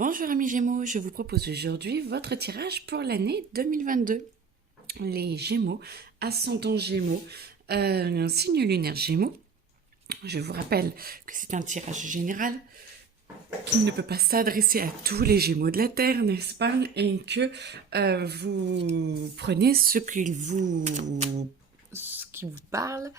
Bonjour amis Gémeaux, je vous propose aujourd'hui votre tirage pour l'année 2022. Les Gémeaux, ascendant Gémeaux, signe lunaire Gémeaux. Je vous rappelle que c'est un tirage général qui ne peut pas s'adresser à tous les Gémeaux de la Terre, n'est-ce pas? Et que vous prenez ce qui vous parle.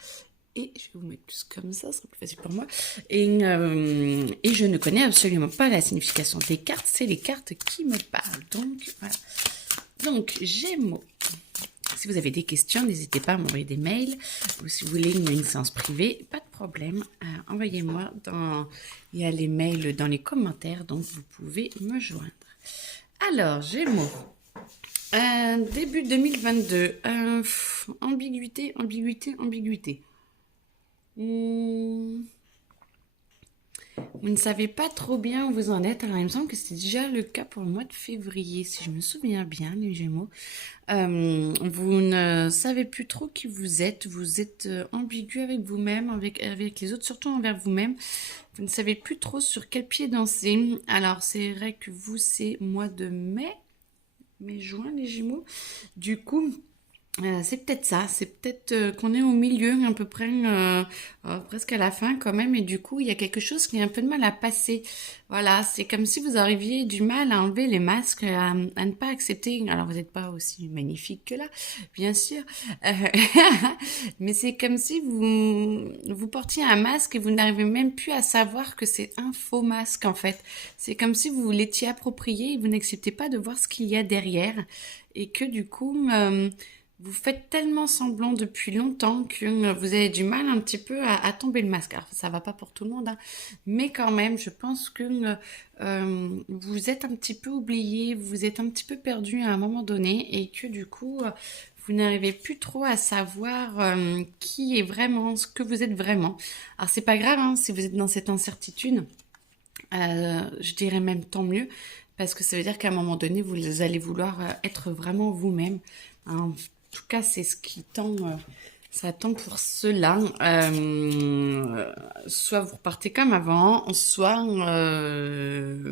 Et je vais vous mettre plus comme ça sera plus facile pour moi. Et je ne connais absolument pas la signification des cartes, c'est les cartes qui me parlent. Donc, voilà. Donc, Gémeaux. Si vous avez des questions, n'hésitez pas à m'envoyer des mails. Ou si vous voulez une séance privée, pas de problème. Envoyez-moi il y a les mails dans les commentaires, donc vous pouvez me joindre. Alors, Gémeaux. Début 2022. Ambiguïté. Vous ne savez pas trop bien où vous en êtes. Alors, il me semble que c'est déjà le cas pour le mois de février, si je me souviens bien, les Gémeaux. Vous ne savez plus trop qui vous êtes. Vous êtes ambigu avec vous-même, avec les autres, surtout envers vous-même. Vous ne savez plus trop sur quel pied danser. Alors, c'est vrai que vous, c'est mois de mai-juin, les Gémeaux. Du coup... c'est peut-être ça, c'est peut-être qu'on est au milieu à peu près, presque à la fin quand même, et du coup il y a quelque chose qui a un peu de mal à passer. Voilà, c'est comme si vous arriviez du mal à enlever les masques, à ne pas accepter. Alors vous n'êtes pas aussi magnifique que là, bien sûr, mais c'est comme si vous portiez un masque et vous n'arrivez même plus à savoir que c'est un faux masque en fait. C'est comme si vous l'étiez approprié et vous n'acceptez pas de voir ce qu'il y a derrière, et que du coup... vous faites tellement semblant depuis longtemps que vous avez du mal un petit peu à tomber le masque. Alors, ça va pas pour tout le monde, hein, mais quand même, je pense que vous êtes un petit peu oublié, vous êtes un petit peu perdu à un moment donné, et que du coup, vous n'arrivez plus trop à savoir qui est vraiment, ce que vous êtes vraiment. Alors, c'est pas grave, hein, si vous êtes dans cette incertitude. Je dirais même tant mieux, parce que ça veut dire qu'à un moment donné, vous allez vouloir être vraiment vous-même. En tout cas, c'est ce qui tend, ça tend pour cela. Soit vous repartez comme avant, soit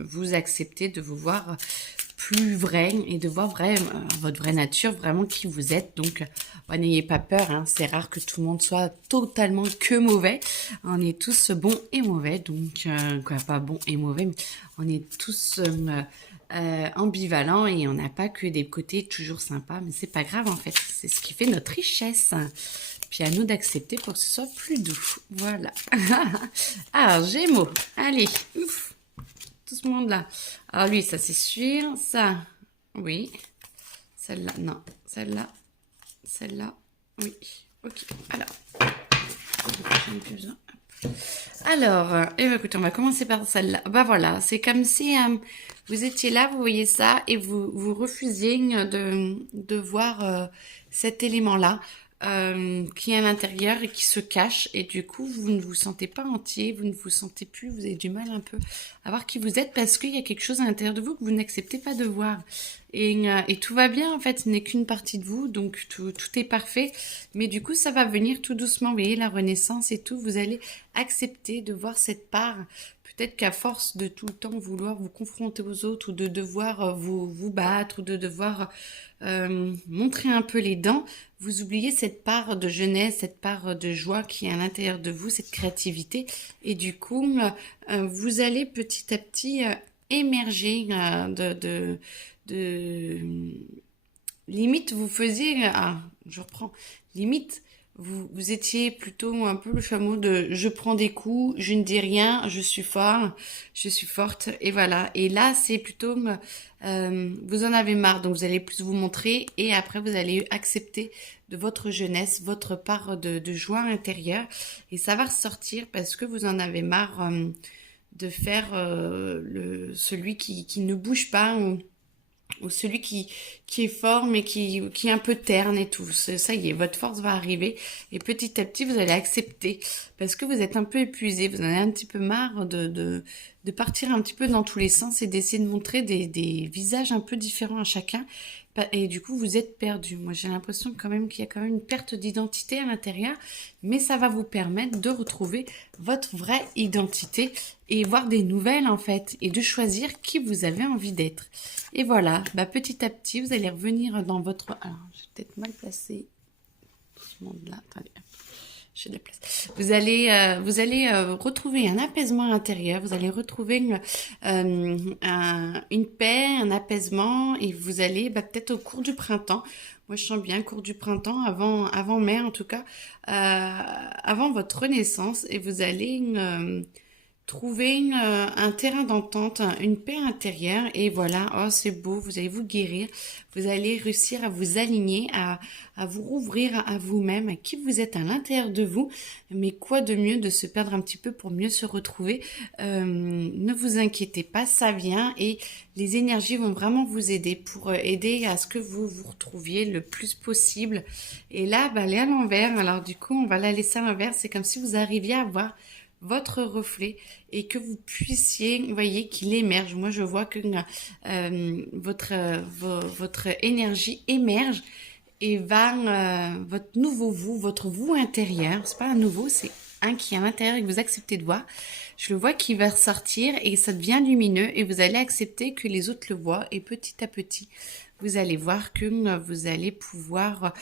vous acceptez de vous voir plus vrai et de voir votre vraie nature, vraiment qui vous êtes. Donc, n'ayez pas peur, hein, c'est rare que tout le monde soit totalement que mauvais. On est tous bons et mauvais, donc pas bons et mauvais, mais on est tous ambivalents et on n'a pas que des côtés toujours sympas, mais c'est pas grave en fait, c'est ce qui fait notre richesse. Puis à nous d'accepter pour que ce soit plus doux. Voilà. Alors, Gémeaux, allez, ouf. Tout ce monde-là. Alors lui, ça c'est sûr. Ça, oui. Celle-là, non. Celle-là, oui. Ok, alors. J'en ai plus besoin. Alors, écoutez, on va commencer par celle-là. Bah voilà, c'est comme si vous étiez là, vous voyez ça, et vous refusiez de voir cet élément-là. Qui est à l'intérieur et qui se cache, et du coup vous ne vous sentez pas entier, vous ne vous sentez plus, vous avez du mal un peu à voir qui vous êtes parce qu'il y a quelque chose à l'intérieur de vous que vous n'acceptez pas de voir, et tout va bien en fait, ce n'est qu'une partie de vous, donc tout est parfait, mais du coup ça va venir tout doucement, vous voyez la renaissance et tout, vous allez accepter de voir cette part. Peut-être qu'à force de tout le temps vouloir vous confronter aux autres, ou de devoir vous battre, ou de devoir montrer un peu les dents, vous oubliez cette part de jeunesse, cette part de joie qui est à l'intérieur de vous, cette créativité. Et du coup, vous allez petit à petit émerger limite, vous faisiez... je reprends. Limite... Vous étiez plutôt un peu le chameau de je prends des coups, je ne dis rien, je suis fort, je suis forte, et voilà. Et là, c'est plutôt vous en avez marre, donc vous allez plus vous montrer, et après vous allez accepter de votre jeunesse, votre part de joie intérieure, et ça va ressortir parce que vous en avez marre de faire celui qui ne bouge pas, ou celui qui est fort mais qui est un peu terne et tout. Ça y est, votre force va arriver, et petit à petit vous allez accepter parce que vous êtes un peu épuisé, vous en avez un petit peu marre de partir un petit peu dans tous les sens et d'essayer de montrer des visages un peu différents à chacun, et du coup, vous êtes perdu. Moi, j'ai l'impression quand même qu'il y a quand même une perte d'identité à l'intérieur, mais ça va vous permettre de retrouver votre vraie identité et voir des nouvelles en fait, et de choisir qui vous avez envie d'être. Et voilà, bah, petit à petit, vous allez revenir dans votre... Alors, j'ai peut-être mal placé ce monde-là. Attendez. J'ai de la place. Vous allez retrouver un apaisement intérieur, vous allez retrouver une paix, un apaisement, et vous allez peut-être au cours du printemps, moi je sens bien cours du printemps, avant mai en tout cas, avant votre renaissance, et vous allez trouver un terrain d'entente, une paix intérieure, et voilà, oh c'est beau, vous allez vous guérir, vous allez réussir à vous aligner, à vous rouvrir à vous-même, à qui vous êtes à l'intérieur de vous, mais quoi de mieux de se perdre un petit peu pour mieux se retrouver. Ne vous inquiétez pas, ça vient, et les énergies vont vraiment vous aider pour aider à ce que vous vous retrouviez le plus possible. Et là, elle est à l'envers, alors du coup on va la laisser à l'envers, c'est comme si vous arriviez à voir votre reflet et que vous puissiez, vous voyez, qu'il émerge. Moi, je vois que votre énergie émerge et va, votre nouveau vous, votre vous intérieur, c'est pas un nouveau, c'est un qui est à l'intérieur et que vous acceptez de voir. Je le vois qui va ressortir et ça devient lumineux et vous allez accepter que les autres le voient et petit à petit, vous allez voir que vous allez pouvoir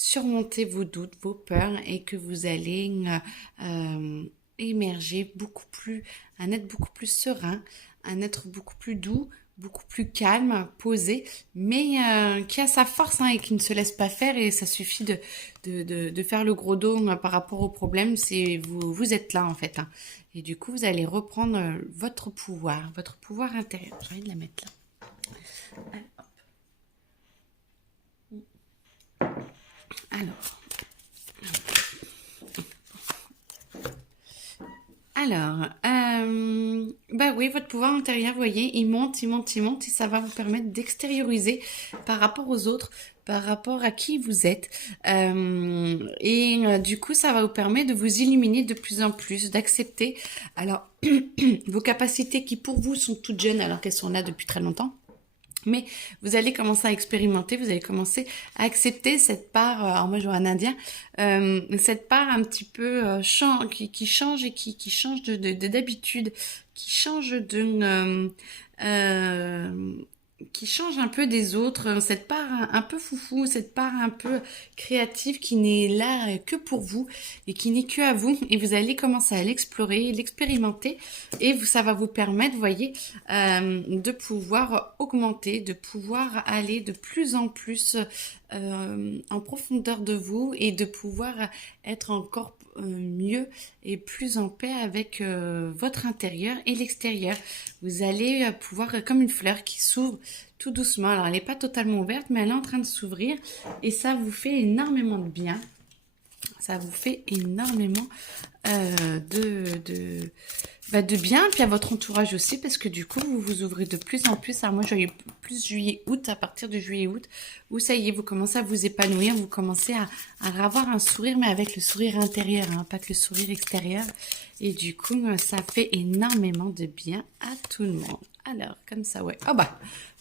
surmonter vos doutes, vos peurs et que vous allez émerger un être beaucoup plus serein, un être beaucoup plus doux, beaucoup plus calme, posé, mais qui a sa force et qui ne se laisse pas faire et ça suffit de faire le gros dos par rapport au problème, c'est vous êtes là en fait. Et du coup, vous allez reprendre votre pouvoir intérieur. J'ai envie de la mettre là. Alors, oui, votre pouvoir intérieur, vous voyez, il monte et ça va vous permettre d'extérioriser par rapport aux autres, par rapport à qui vous êtes. Du coup, ça va vous permettre de vous illuminer de plus en plus, d'accepter, alors, vos capacités qui pour vous sont toutes jeunes alors qu'elles sont là depuis très longtemps. Mais vous allez commencer à expérimenter, vous allez commencer à accepter cette part, alors moi je vois un indien, cette part un petit peu qui change et qui change d'habitude, qui change qui change un peu des autres, cette part un peu foufou, cette part un peu créative qui n'est là que pour vous et qui n'est que à vous. Et vous allez commencer à l'explorer, l'expérimenter et ça va vous permettre, vous voyez, de pouvoir augmenter, de pouvoir aller de plus en plus en profondeur de vous et de pouvoir être encore mieux et plus en paix avec votre intérieur et l'extérieur. Vous allez pouvoir, comme une fleur qui s'ouvre tout doucement. Alors, elle n'est pas totalement ouverte, mais elle est en train de s'ouvrir et ça vous fait énormément de bien. Ça vous fait énormément de bien, puis à votre entourage aussi, parce que du coup, vous vous ouvrez de plus en plus. Alors moi, j'ai eu plus juillet-août, à partir de juillet-août, où ça y est, vous commencez à vous épanouir, vous commencez à avoir un sourire, mais avec le sourire intérieur, pas que le sourire extérieur. Et du coup, ça fait énormément de bien à tout le monde. Alors, comme ça, ouais. Oh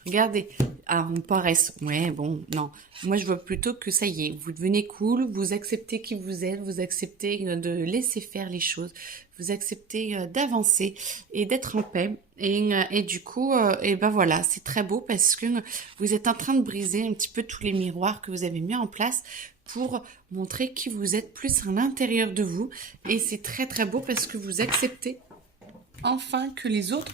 regardez, alors on paresse, ouais, bon, non. Moi, je vois plutôt que ça y est, vous devenez cool, vous acceptez qui vous êtes, vous acceptez de laisser faire les choses, vous acceptez d'avancer et d'être en paix. Et du coup, voilà, c'est très beau parce que vous êtes en train de briser un petit peu tous les miroirs que vous avez mis en place pour montrer qui vous êtes plus à l'intérieur de vous. Et c'est très très beau parce que vous acceptez enfin que les autres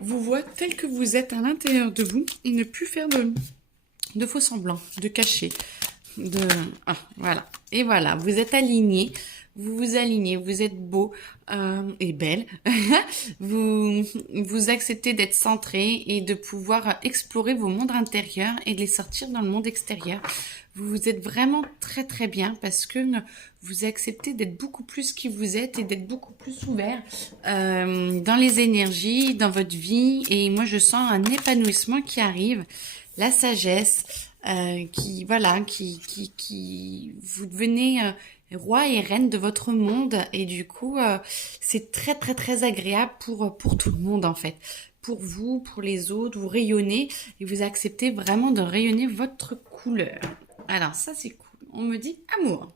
vous voient tel que vous êtes à l'intérieur de vous et ne plus faire de faux semblants, de cachets, voilà. Et voilà, vous êtes alignés, vous vous alignez, vous êtes beau et belle. vous acceptez d'être centré et de pouvoir explorer vos mondes intérieurs et de les sortir dans le monde extérieur. Vous êtes vraiment très très bien parce que vous acceptez d'être beaucoup plus qui vous êtes et d'être beaucoup plus ouvert dans les énergies, dans votre vie. Et moi, je sens un épanouissement qui arrive, la sagesse qui vous devenez roi et reine de votre monde. Et du coup, c'est très très très agréable pour tout le monde en fait. Pour vous, pour les autres, vous rayonnez et vous acceptez vraiment de rayonner votre couleur. Alors ça c'est cool. On me dit amour.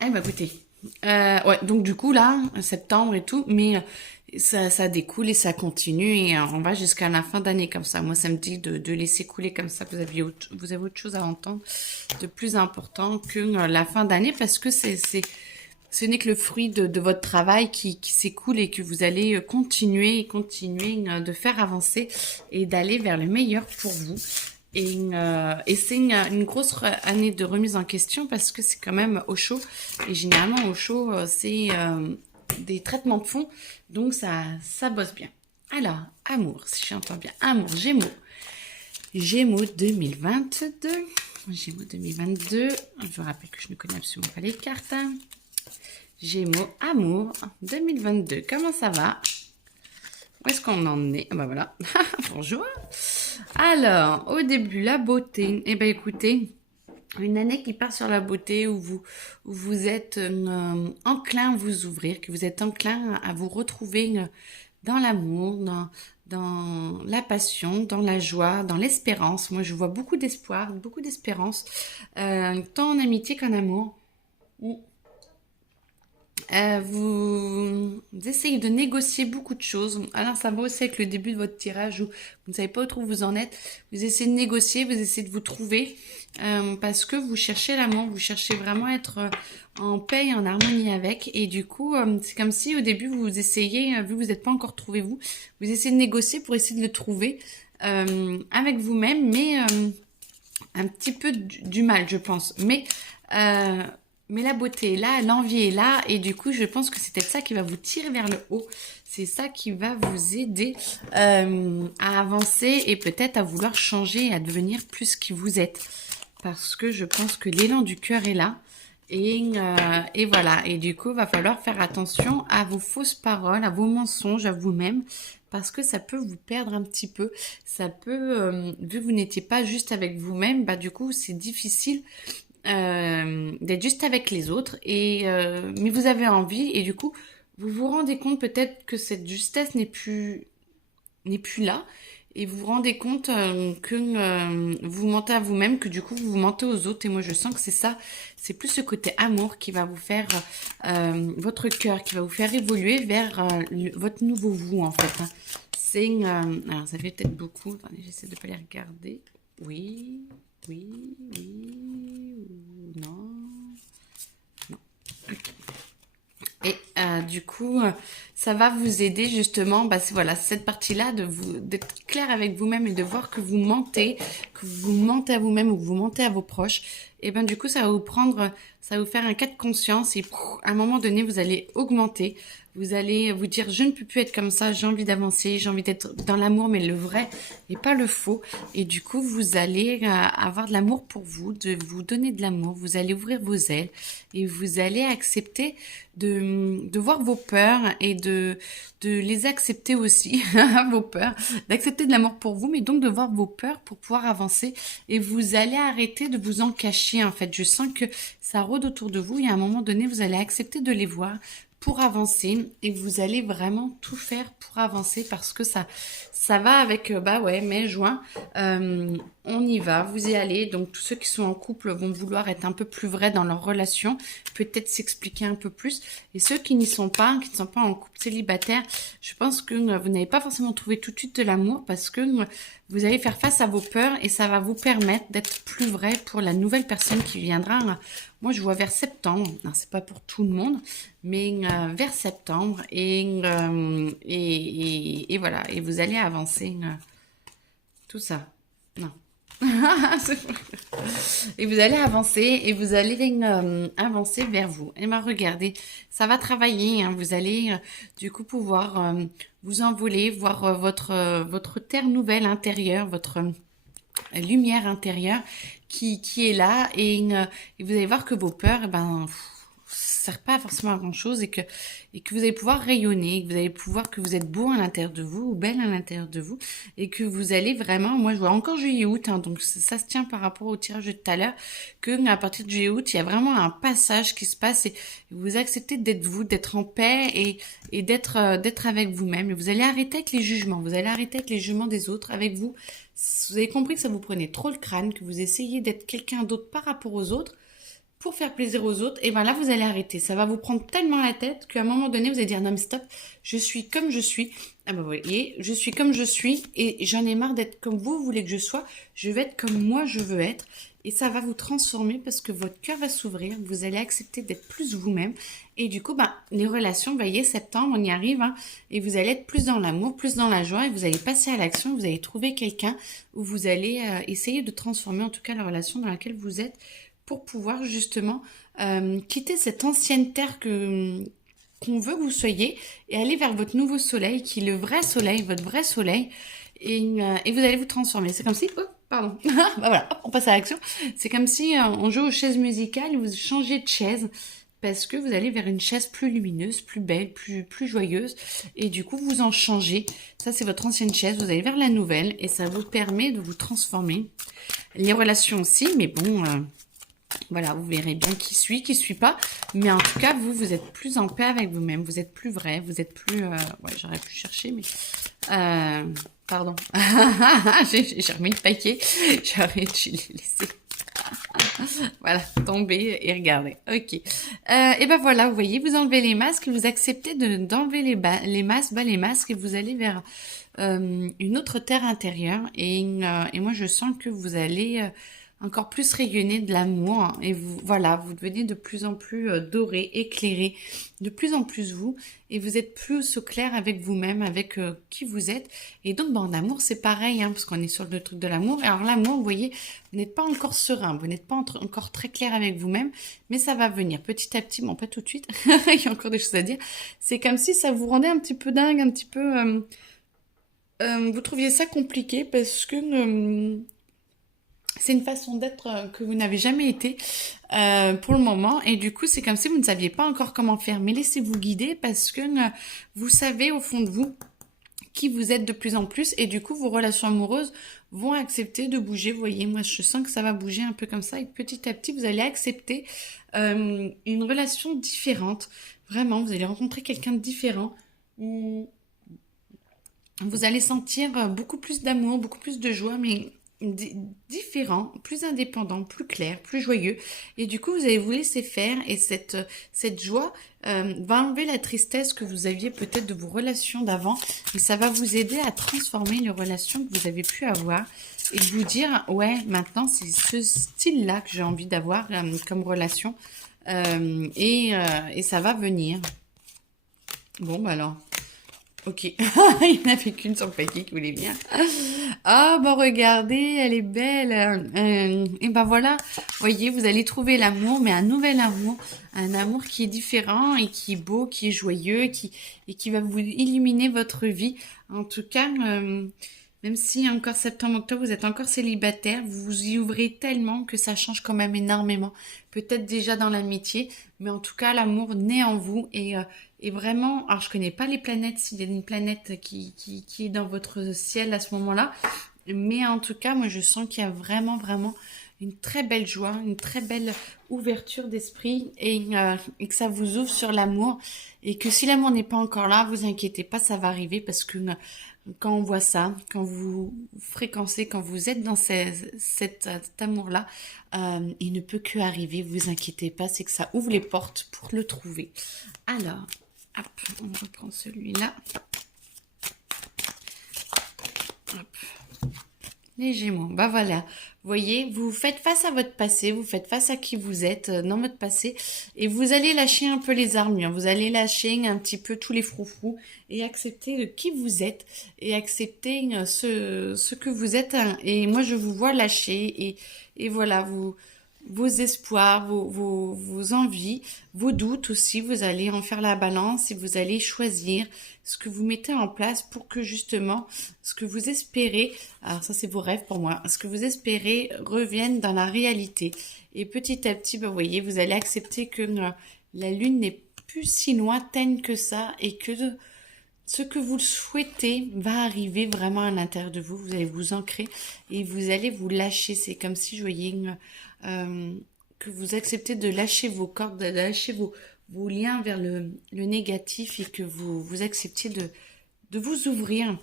Eh ben écoutez, ouais, donc du coup là, septembre et tout, mais ça découle et ça continue et on va jusqu'à la fin d'année comme ça. Moi, ça me dit de laisser couler comme ça. Vous avez autre chose à entendre de plus important que la fin d'année parce que ce n'est que le fruit de votre travail qui s'écoule et que vous allez continuer de faire avancer et d'aller vers le meilleur pour vous. Et c'est une grosse année de remise en question parce que c'est quand même au chaud. Et généralement, au chaud, c'est des traitements de fond. Donc, ça bosse bien. Alors, amour, si j'entends bien. Amour, Gémeaux. Gémeaux 2022. Gémeaux 2022. Je vous rappelle que je ne connais absolument pas les cartes. Gémeaux, amour 2022. Comment ça va? Où est-ce qu'on en est? Ah bah voilà. Bonjour. Alors, au début, la beauté. Eh ben écoutez, une année qui part sur la beauté où vous êtes enclin à vous ouvrir, que vous êtes enclin à vous retrouver dans l'amour, dans la passion, dans la joie, dans l'espérance. Moi, je vois beaucoup d'espoir, beaucoup d'espérance, tant en amitié qu'en amour. Vous essayez de négocier beaucoup de choses. Alors ça va aussi avec le début de votre tirage où vous ne savez pas où vous en êtes. Vous essayez de négocier, vous essayez de vous trouver parce que vous cherchez l'amour, vous cherchez vraiment à être en paix et en harmonie avec. Et du coup, c'est comme si au début vous essayez, vu que vous n'êtes pas encore trouvé vous essayez de négocier pour essayer de le trouver avec vous-même, mais un petit peu du mal, je pense. Mais la beauté est là, l'envie est là, et du coup, je pense que c'est peut-être ça qui va vous tirer vers le haut. C'est ça qui va vous aider à avancer et peut-être à vouloir changer, à devenir plus qui vous êtes. Parce que je pense que l'élan du cœur est là. Et voilà. Et du coup, il va falloir faire attention à vos fausses paroles, à vos mensonges, à vous-même. Parce que ça peut vous perdre un petit peu. Ça peut, vu que vous n'étiez pas juste avec vous-même, bah du coup, c'est difficile d'être juste avec les autres mais vous avez envie et du coup vous vous rendez compte peut-être que cette justesse n'est plus là et vous vous rendez compte que vous mentez à vous-même, que du coup vous mentez aux autres. Et moi je sens que c'est ça, c'est plus ce côté amour qui va vous faire votre cœur, qui va vous faire évoluer vers votre nouveau vous en fait, hein. Alors ça fait peut-être beaucoup, attendez, j'essaie de pas les regarder. Oui, non, non. Okay. Et du coup, ça va vous aider justement, bah, voilà, cette partie-là d'être clair avec vous-même et de voir que vous mentez à vous-même ou que vous mentez à vos proches. Et ben du coup, ça va vous faire un cas de conscience et à un moment donné, vous allez augmenter. Vous allez vous dire, je ne peux plus être comme ça, j'ai envie d'avancer, j'ai envie d'être dans l'amour, mais le vrai et pas le faux. Et du coup, vous allez avoir de l'amour pour vous, de vous donner de l'amour, vous allez ouvrir vos ailes et vous allez accepter de voir vos peurs et de les accepter aussi, vos peurs, d'accepter de l'amour pour vous, mais donc de voir vos peurs pour pouvoir avancer. Et vous allez arrêter de vous en cacher, en fait. Je sens que ça rôde autour de vous et à un moment donné, vous allez accepter de les voir pour avancer et vous allez vraiment tout faire pour avancer parce que ça va avec mai, juin, on y va, vous y allez. Donc tous ceux qui sont en couple vont vouloir être un peu plus vrais dans leur relation, peut-être s'expliquer un peu plus, et ceux qui n'y sont pas, qui ne sont pas en couple célibataire, je pense que vous n'avez pas forcément trouvé tout de suite de l'amour parce que vous allez faire face à vos peurs et ça va vous permettre d'être plus vrai pour la nouvelle personne qui viendra. Moi, je vois vers septembre. Non, c'est pas pour tout le monde, mais vers septembre. Et voilà. Et vous allez avancer. Tout ça. Non. Et vous allez avancer et vous allez avancer vers vous. Et bien, regardez, ça va travailler. Hein. Vous allez du coup pouvoir vous envoler, voir votre terre nouvelle intérieure, votre lumière intérieure qui est là et vous allez voir que vos peurs, sert pas forcément à grand chose et que vous allez pouvoir rayonner, que vous allez pouvoir, que vous êtes beau à l'intérieur de vous ou belle à l'intérieur de vous et que vous allez vraiment, moi je vois encore juillet-août, hein, donc ça se tient par rapport au tirage de tout à l'heure, que à partir de juillet-août, il y a vraiment un passage qui se passe et vous acceptez d'être vous, d'être en paix et d'être avec vous-même. Et vous allez arrêter avec les jugements, vous allez arrêter avec les jugements des autres, avec vous. Vous avez compris que ça vous prenait trop le crâne, que vous essayez d'être quelqu'un d'autre par rapport aux autres, pour faire plaisir aux autres, et ben là vous allez arrêter. Ça va vous prendre tellement la tête qu'à un moment donné vous allez dire non mais stop, je suis comme je suis. Ah ben vous voyez, je suis comme je suis et j'en ai marre d'être comme vous voulez que je sois. Je vais être comme moi je veux être et ça va vous transformer parce que votre cœur va s'ouvrir. Vous allez accepter d'être plus vous-même et du coup ben les relations, vous voyez septembre on y arrive hein, et vous allez être plus dans l'amour, plus dans la joie et vous allez passer à l'action. Vous allez trouver quelqu'un où vous allez essayer de transformer en tout cas la relation dans laquelle vous êtes, pour pouvoir justement quitter cette ancienne terre qu'on veut que vous soyez et aller vers votre nouveau soleil qui est le vrai soleil, votre vrai soleil et vous allez vous transformer. C'est comme si, oh, pardon, bah voilà, hop, on passe à l'action. C'est comme si on joue aux chaises musicales et vous changez de chaise parce que vous allez vers une chaise plus lumineuse, plus belle, plus joyeuse et du coup vous en changez. Ça c'est votre ancienne chaise, vous allez vers la nouvelle et ça vous permet de vous transformer. Les relations aussi, mais bon... voilà, vous verrez bien qui suit pas. Mais en tout cas, vous êtes plus en paix avec vous-même. Vous êtes plus vrai. Vous êtes plus... ouais, j'aurais pu chercher, mais... pardon. J'ai remis le paquet. J'arrête, je l'ai laissé. Voilà, tomber et regarder. Ok. Et ben voilà, vous voyez, vous enlevez les masques. Vous acceptez d'enlever les masques et vous allez vers une autre terre intérieure. Et moi, je sens que vous allez... encore plus rayonner de l'amour hein, et vous voilà, vous devenez de plus en plus doré, éclairé, de plus en plus vous et vous êtes plus au clair avec vous-même, avec qui vous êtes et donc en amour c'est pareil hein, parce qu'on est sur le truc de l'amour. Alors l'amour, vous voyez, vous n'êtes pas encore serein, vous n'êtes pas encore très clair avec vous-même, mais ça va venir petit à petit, bon pas tout de suite, il y a encore des choses à dire. C'est comme si ça vous rendait un petit peu dingue, un petit peu vous trouviez ça compliqué parce que c'est une façon d'être que vous n'avez jamais été pour le moment. Et du coup, c'est comme si vous ne saviez pas encore comment faire. Mais laissez-vous guider parce que vous savez au fond de vous qui vous êtes de plus en plus. Et du coup, vos relations amoureuses vont accepter de bouger. Vous voyez, moi, je sens que ça va bouger un peu comme ça. Et petit à petit, vous allez accepter une relation différente. Vraiment, vous allez rencontrer quelqu'un de différent. Vous allez sentir beaucoup plus d'amour, beaucoup plus de joie, mais différent, plus indépendant, plus clair, plus joyeux. Et du coup, vous allez vous laisser faire et cette joie va enlever la tristesse que vous aviez peut-être de vos relations d'avant. Et ça va vous aider à transformer les relations que vous avez pu avoir et de vous dire, ouais, maintenant, c'est ce style-là que j'ai envie d'avoir comme relation. Et ça va venir. Bon, bah alors... ok, il n'y en avait qu'une sur le paquet qui voulait bien. Ah, bah regardez, elle est belle. Et ben voilà, voyez, vous allez trouver l'amour, mais un nouvel amour. Un amour qui est différent et qui est beau, qui est joyeux, et qui va vous illuminer votre vie. En tout cas, même si encore septembre, octobre, vous êtes encore célibataire, vous vous y ouvrez tellement que ça change quand même énormément. Peut-être déjà dans l'amitié, mais en tout cas, l'amour naît en vous et vraiment, alors je connais pas les planètes, s'il y a une planète qui est dans votre ciel à ce moment-là, mais en tout cas, moi je sens qu'il y a vraiment une très belle joie, une très belle ouverture d'esprit et que ça vous ouvre sur l'amour et que si l'amour n'est pas encore là, vous inquiétez pas, ça va arriver parce que quand on voit ça, quand vous fréquencez, quand vous êtes dans cet amour-là, il ne peut que arriver, vous inquiétez pas, c'est que ça ouvre les portes pour le trouver. Alors, hop, on reprend celui-là. Hop. Les Gémeaux, bah voilà, vous voyez, vous faites face à votre passé, vous faites face à qui vous êtes dans votre passé et vous allez lâcher un peu les armures, vous allez lâcher un petit peu tous les froufrous et accepter de qui vous êtes et accepter ce que vous êtes et moi je vous vois lâcher et voilà, vos espoirs, vos envies, vos doutes aussi, vous allez en faire la balance et vous allez choisir ce que vous mettez en place pour que justement ce que vous espérez, alors ça c'est vos rêves pour moi, ce que vous espérez revienne dans la réalité. Et petit à petit, vous voyez, vous allez accepter que la lune n'est plus si lointaine que ça et que ce que vous souhaitez va arriver vraiment à l'intérieur de vous. Vous allez vous ancrer et vous allez vous lâcher. C'est comme si je voyais que vous acceptez de lâcher vos cordes, de lâcher vos liens vers le négatif et que vous acceptiez de vous ouvrir,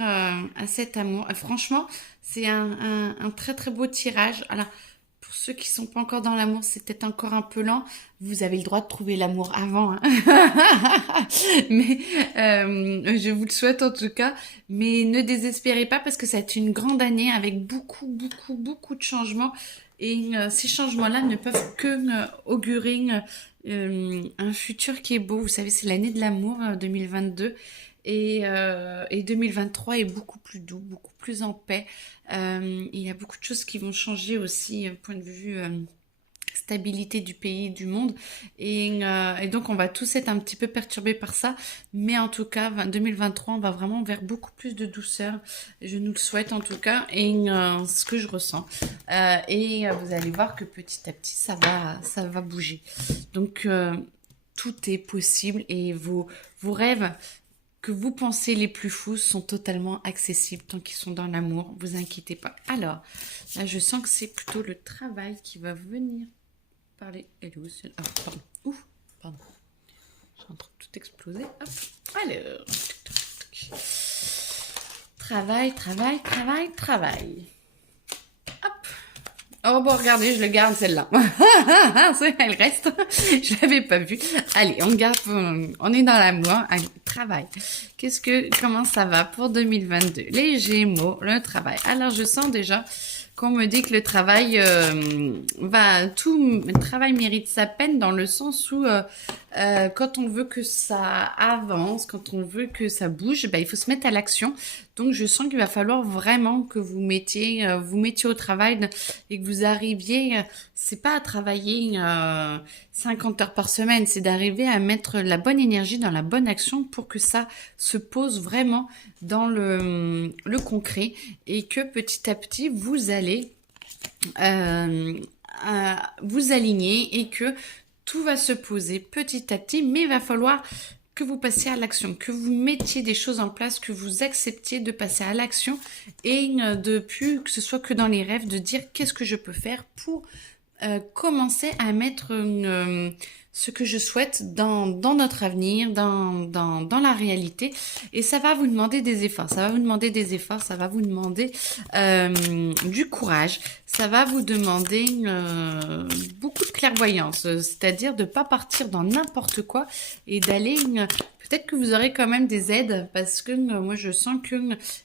à cet amour. Franchement, c'est un très très beau tirage. Alors, pour ceux qui sont pas encore dans l'amour, c'est peut-être encore un peu lent. Vous avez le droit de trouver l'amour avant, hein. Mais je vous le souhaite en tout cas. Mais ne désespérez pas parce que ça va être une grande année avec beaucoup, beaucoup, beaucoup de changements. Et ces changements-là ne peuvent que augurer un futur qui est beau. Vous savez, c'est l'année de l'amour 2022. Et 2023 est beaucoup plus doux, beaucoup plus en paix. Il y a beaucoup de choses qui vont changer aussi, point de vue stabilité du pays, du monde. Et donc, on va tous être un petit peu perturbés par ça. Mais en tout cas, 2023, on va vraiment vers beaucoup plus de douceur. Je nous le souhaite en tout cas. Et ce que je ressens. Et vous allez voir que petit à petit, ça va bouger. Donc, tout est possible. Et vos rêves que vous pensez les plus fous sont totalement accessibles tant qu'ils sont dans l'amour. Vous inquiétez pas. Alors, là, je sens que c'est plutôt le travail qui va venir parler. Elle est où? Ah, pardon. Ouf, pardon. Je suis en train de tout exploser. Hop. Alors. Travail, travail, travail, travail. Hop. Oh bon, regardez, je le garde celle-là. Elle reste. Je l'avais pas vue. Allez, on garde. On est dans l'amour. Allez, travail. Comment ça va pour 2022? Les Gémeaux, le travail. Alors, je sens déjà qu'on me dit que le travail tout le travail mérite sa peine dans le sens où quand on veut que ça avance, quand on veut que ça bouge, il faut se mettre à l'action. Donc je sens qu'il va falloir vraiment que vous mettiez au travail et que vous arriviez, c'est pas à travailler 50 heures par semaine, c'est d'arriver à mettre la bonne énergie dans la bonne action pour que ça se pose vraiment dans le concret et que petit à petit vous allez vous aligner et que tout va se poser petit à petit, mais il va falloir que vous passiez à l'action, que vous mettiez des choses en place, que vous acceptiez de passer à l'action et de plus que ce soit que dans les rêves, de dire qu'est-ce que je peux faire pour commencer à mettre ce que je souhaite dans notre avenir, dans la réalité. Et ça va vous demander des efforts. Ça va vous demander du courage. Ça va vous demander beaucoup de clairvoyance. C'est-à-dire de pas partir dans n'importe quoi et d'aller... Peut-être que vous aurez quand même des aides parce que moi je sens que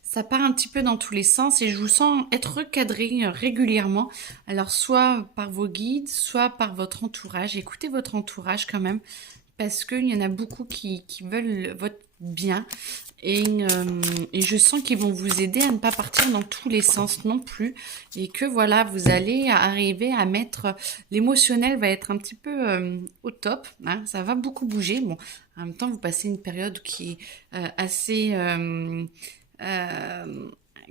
ça part un petit peu dans tous les sens et je vous sens être recadré régulièrement. Alors soit par vos guides, soit par votre entourage. Écoutez votre entourage quand même parce qu'il y en a beaucoup qui veulent votre bien et je sens qu'ils vont vous aider à ne pas partir dans tous les sens non plus et que voilà, vous allez arriver à mettre... L'émotionnel va être un petit peu au top, hein, ça va beaucoup bouger. Bon, en même temps, vous passez une période qui est assez...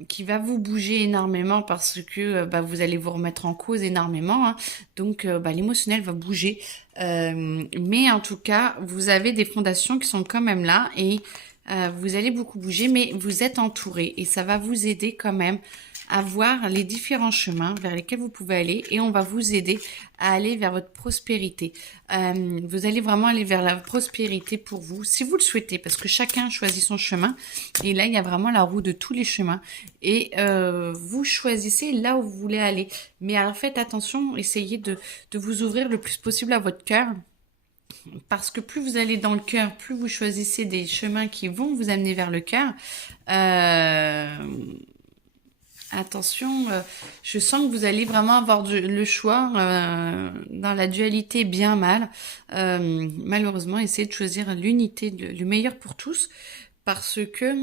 qui va vous bouger énormément parce que vous allez vous remettre en cause énormément. Hein. Donc, l'émotionnel va bouger. Mais en tout cas, vous avez des fondations qui sont quand même là et vous allez beaucoup bouger, mais vous êtes entouré et ça va vous aider quand même à voir les différents chemins vers lesquels vous pouvez aller et on va vous aider à aller vers votre prospérité. Vous allez vraiment aller vers la prospérité pour vous, si vous le souhaitez, parce que chacun choisit son chemin. Et là, il y a vraiment la roue de tous les chemins. Et vous choisissez là où vous voulez aller. Mais alors faites attention, essayez de vous ouvrir le plus possible à votre cœur. Parce que plus vous allez dans le cœur, plus vous choisissez des chemins qui vont vous amener vers le cœur. Attention, je sens que vous allez vraiment avoir le choix dans la dualité bien-mal. Malheureusement, essayez de choisir l'unité, le meilleur pour tous, parce que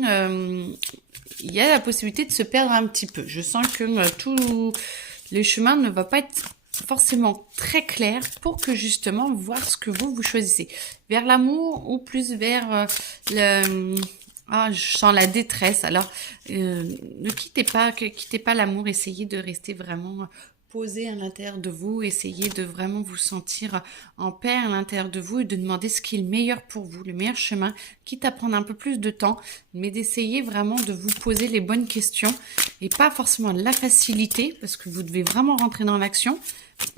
il y a la possibilité de se perdre un petit peu. Je sens que tout le chemin ne va pas être forcément très clair pour que justement voir ce que vous choisissez. Vers l'amour ou plus vers je sens la détresse. Alors, ne quittez pas l'amour. Essayez de rester vraiment poser à l'intérieur de vous, essayer de vraiment vous sentir en paix à l'intérieur de vous et de demander ce qui est le meilleur pour vous, le meilleur chemin, quitte à prendre un peu plus de temps, mais d'essayer vraiment de vous poser les bonnes questions et pas forcément la facilité, parce que vous devez vraiment rentrer dans l'action,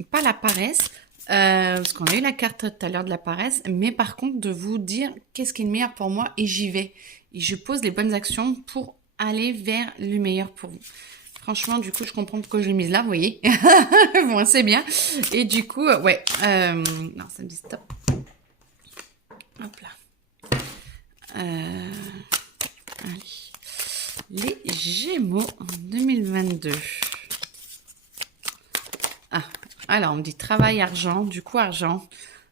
pas la paresse, parce qu'on a eu la carte tout à l'heure de la paresse, mais par contre de vous dire qu'est-ce qui est le meilleur pour moi et j'y vais. Et je pose les bonnes actions pour aller vers le meilleur pour vous. Franchement, du coup, je comprends pourquoi je l'ai mise là, vous voyez. Bon, c'est bien. Et du coup, ouais. Non, ça me dit stop. Hop là. Allez. Les Gémeaux en 2022. Ah, alors on me dit travail, argent. Du coup, argent.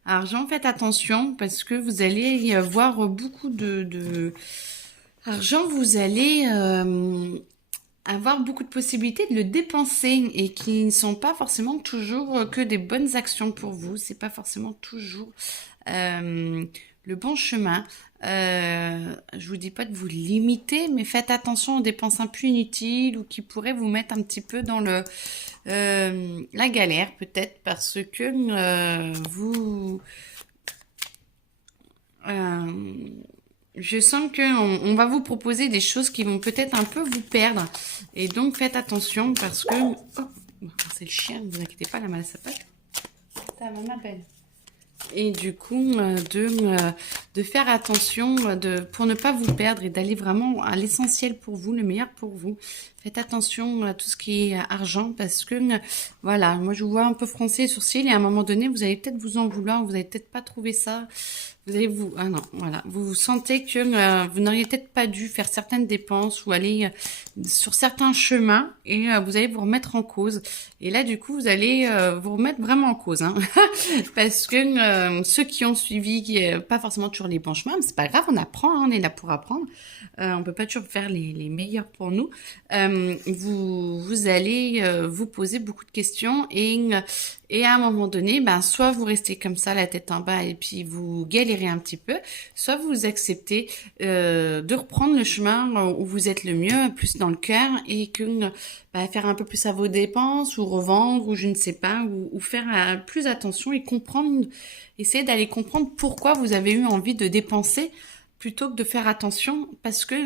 Argent, faites attention parce que vous allez y avoir beaucoup de... Argent, vous allez avoir beaucoup de possibilités de le dépenser et qui ne sont pas forcément toujours que des bonnes actions pour vous. C'est pas forcément toujours le bon chemin. Je vous dis pas de vous limiter, mais faites attention aux dépenses un peu inutiles ou qui pourraient vous mettre un petit peu dans le la galère peut-être parce que vous je sens que on va vous proposer des choses qui vont peut-être un peu vous perdre. Et donc, faites attention parce que... Oh, c'est le chien, ne vous inquiétez pas, la mal à sa patte. Ça va, ma belle. Et du coup, de faire attention pour ne pas vous perdre et d'aller vraiment à l'essentiel pour vous, le meilleur pour vous. Faites attention à tout ce qui est argent parce que, voilà, moi je vous vois un peu froncer les sourcils et à un moment donné, vous allez peut-être vous en vouloir, vous n'allez peut-être pas trouver ça. Vous allez ah non, voilà, vous sentez que vous n'auriez peut-être pas dû faire certaines dépenses ou aller sur certains chemins et vous allez vous remettre en cause. Et là, du coup, vous allez vous remettre vraiment en cause, hein, parce que ceux qui ont suivi, pas forcément toujours les bons chemins, mais c'est pas grave, on apprend, hein, on est là pour apprendre. On peut pas toujours faire les meilleurs pour nous. Vous allez vous poser beaucoup de questions et à un moment donné, ben soit vous restez comme ça, la tête en bas, et puis vous galérez un petit peu, soit vous acceptez de reprendre le chemin où vous êtes le mieux, plus dans le cœur, et que faire un peu plus à vos dépenses, ou revendre, ou je ne sais pas, ou faire plus attention et comprendre, essayer d'aller comprendre pourquoi vous avez eu envie de dépenser plutôt que de faire attention, parce que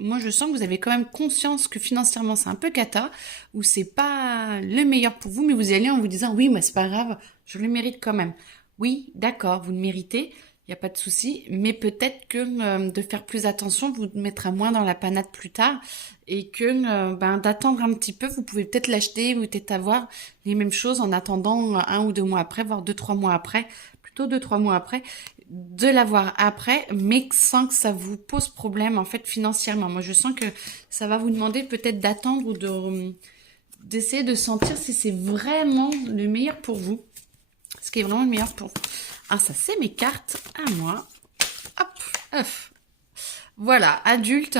moi je sens que vous avez quand même conscience que financièrement c'est un peu cata, ou c'est pas le meilleur pour vous, mais vous y allez en vous disant oui, mais c'est pas grave, je le mérite quand même. Oui, d'accord, vous le méritez, il n'y a pas de souci, mais peut-être que de faire plus attention vous mettra moins dans la panade plus tard, et que d'attendre un petit peu, vous pouvez peut-être l'acheter, ou peut-être avoir les mêmes choses en attendant 1 ou 2 mois après, voire 2-3 mois après, plutôt 2-3 mois après, de l'avoir après, mais sans que ça vous pose problème en fait financièrement. Moi je sens que ça va vous demander peut-être d'attendre ou d'essayer de sentir si c'est vraiment le meilleur pour vous, ce qui est vraiment le meilleur pour vous. Ah, ça c'est mes cartes à moi. Hop, hop. Voilà, adulte,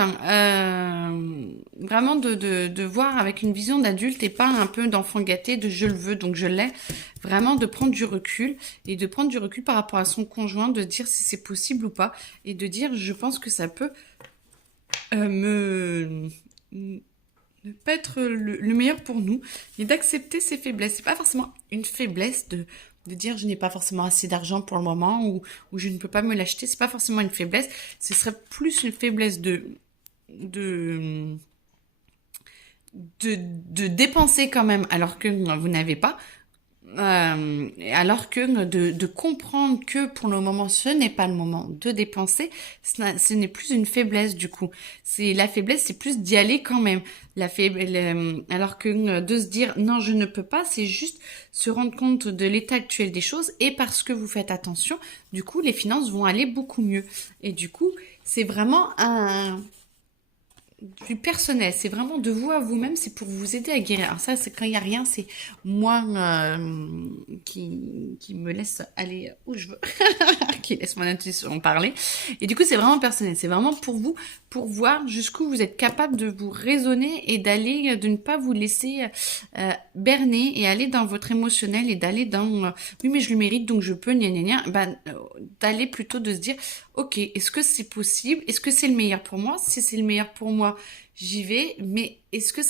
vraiment de voir avec une vision d'adulte et pas un peu d'enfant gâté, de je le veux donc je l'ai, vraiment de prendre du recul et de prendre du recul par rapport à son conjoint, de dire si c'est possible ou pas et de dire je pense que ça peut ne pas être le meilleur pour nous et d'accepter ses faiblesses. C'est pas forcément une faiblesse de dire je n'ai pas forcément assez d'argent pour le moment ou je ne peux pas me l'acheter, c'est pas forcément une faiblesse, ce serait plus une faiblesse de dépenser quand même alors que vous n'avez pas, alors que de comprendre que pour le moment ce n'est pas le moment de dépenser, ce n'est plus une faiblesse du coup. C'est la faiblesse, c'est plus d'y aller quand même. Alors que de se dire non je ne peux pas, c'est juste se rendre compte de l'état actuel des choses et parce que vous faites attention, du coup les finances vont aller beaucoup mieux. Et du coup c'est vraiment du personnel, c'est vraiment de vous à vous-même, c'est pour vous aider à guérir. Alors ça, c'est quand il n'y a rien, c'est moi qui me laisse aller où je veux, qui laisse mon intuition parler. Et du coup, c'est vraiment personnel, c'est vraiment pour vous, pour voir jusqu'où vous êtes capable de vous raisonner et d'aller, de ne pas vous laisser berner et aller dans votre émotionnel et d'aller dans oui mais je le mérite donc je peux, gna gna gna, d'aller plutôt de se dire ok, est-ce que c'est possible, est-ce que c'est le meilleur pour moi, si c'est le meilleur pour moi, j'y vais, mais est-ce que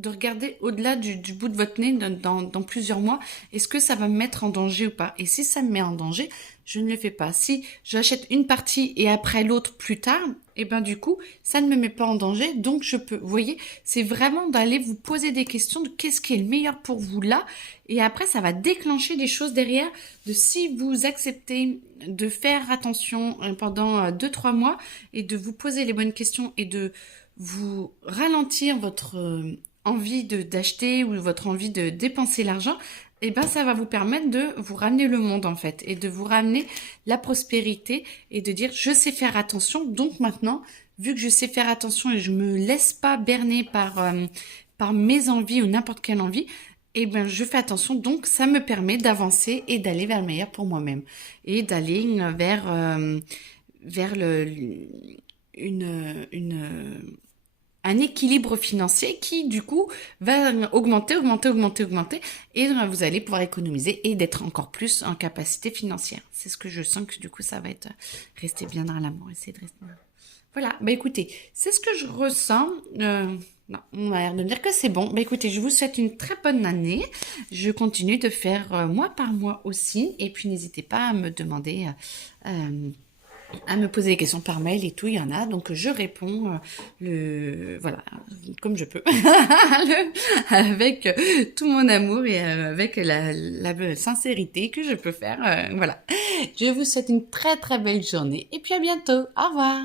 de regarder au-delà du bout de votre nez dans plusieurs mois. Est-ce que ça va me mettre en danger ou pas? Et si ça me met en danger, je ne le fais pas. Si j'achète une partie et après l'autre plus tard, et ben du coup, ça ne me met pas en danger, donc je peux. Vous voyez, c'est vraiment d'aller vous poser des questions de qu'est-ce qui est le meilleur pour vous là, et après ça va déclencher des choses derrière, de si vous acceptez de faire attention pendant 2-3 mois et de vous poser les bonnes questions et de vous ralentir votre envie d'acheter ou votre envie de dépenser l'argent, et ben ça va vous permettre de vous ramener le monde en fait et de vous ramener la prospérité et de dire je sais faire attention, donc maintenant vu que je sais faire attention et je me laisse pas berner par mes envies ou n'importe quelle envie, et ben je fais attention, donc ça me permet d'avancer et d'aller vers le meilleur pour moi-même et d'aller vers une un équilibre financier qui, du coup, va augmenter, et vous allez pouvoir économiser et d'être encore plus en capacité financière. C'est ce que je sens que, du coup, ça va être rester bien dans l'amour, essayer de rester. Voilà, bah écoutez, c'est ce que je ressens. Non, on a l'air de me dire que c'est bon. Bah écoutez, je vous souhaite une très bonne année. Je continue de faire mois par mois aussi. Et puis n'hésitez pas à me demander à me poser des questions par mail et tout, il y en a, donc je réponds voilà, comme je peux, avec tout mon amour et avec la sincérité que je peux faire, voilà. Je vous souhaite une très très belle journée et puis à bientôt, au revoir.